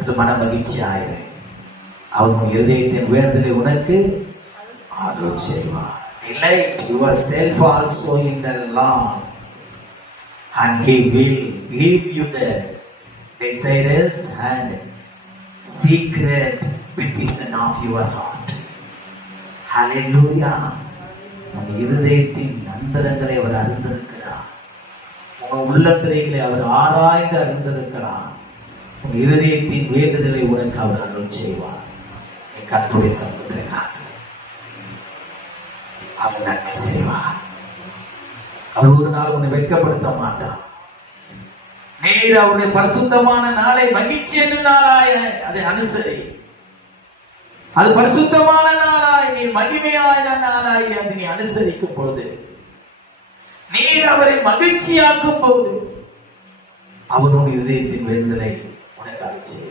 பெற்று மன மகிழ்ச்சி ஆயிரு. அவன் இருதயத்தின் உயர்ந்ததை உனக்கு ஆதரவு செய்வார். இல்லை yourself also in the lord and he will give you the desires and secret petition of your heart. Hallelujah. நம் இருதயத்தின் அந்தரங்களை அவர் அறிந்திருக்கிறார். உங்கள் உள்ளத்திரைகளை அவர் ஆராய்ந்து அறிந்திருக்கிறார். உன் இருதயத்தின் வேண்டுதலை உனக்கு அவர் அருள் செய்வார். கத்துடைய சமூகத்தை காத்து. அவர் நன்மை செய்வார். அவர் ஒரு நாள் உன்னை வெட்கப்படுத்த மாட்டார். நீர் அவருடைய பரிசுத்தமான நாளை மகிழ்ச்சி என்று நாளாய அதை அனுசரி. அது பரிசுத்தமான நாளாய் நீ மகிமையான நாளாய் அதை நீ அனுசரிக்கும் பொழுது நீர் அவரை மகிழ்ச்சியாக்கும் போது அவருடைய இதயத்தின் வேண்டுதலை உனக்கு அருள் செய்வார்.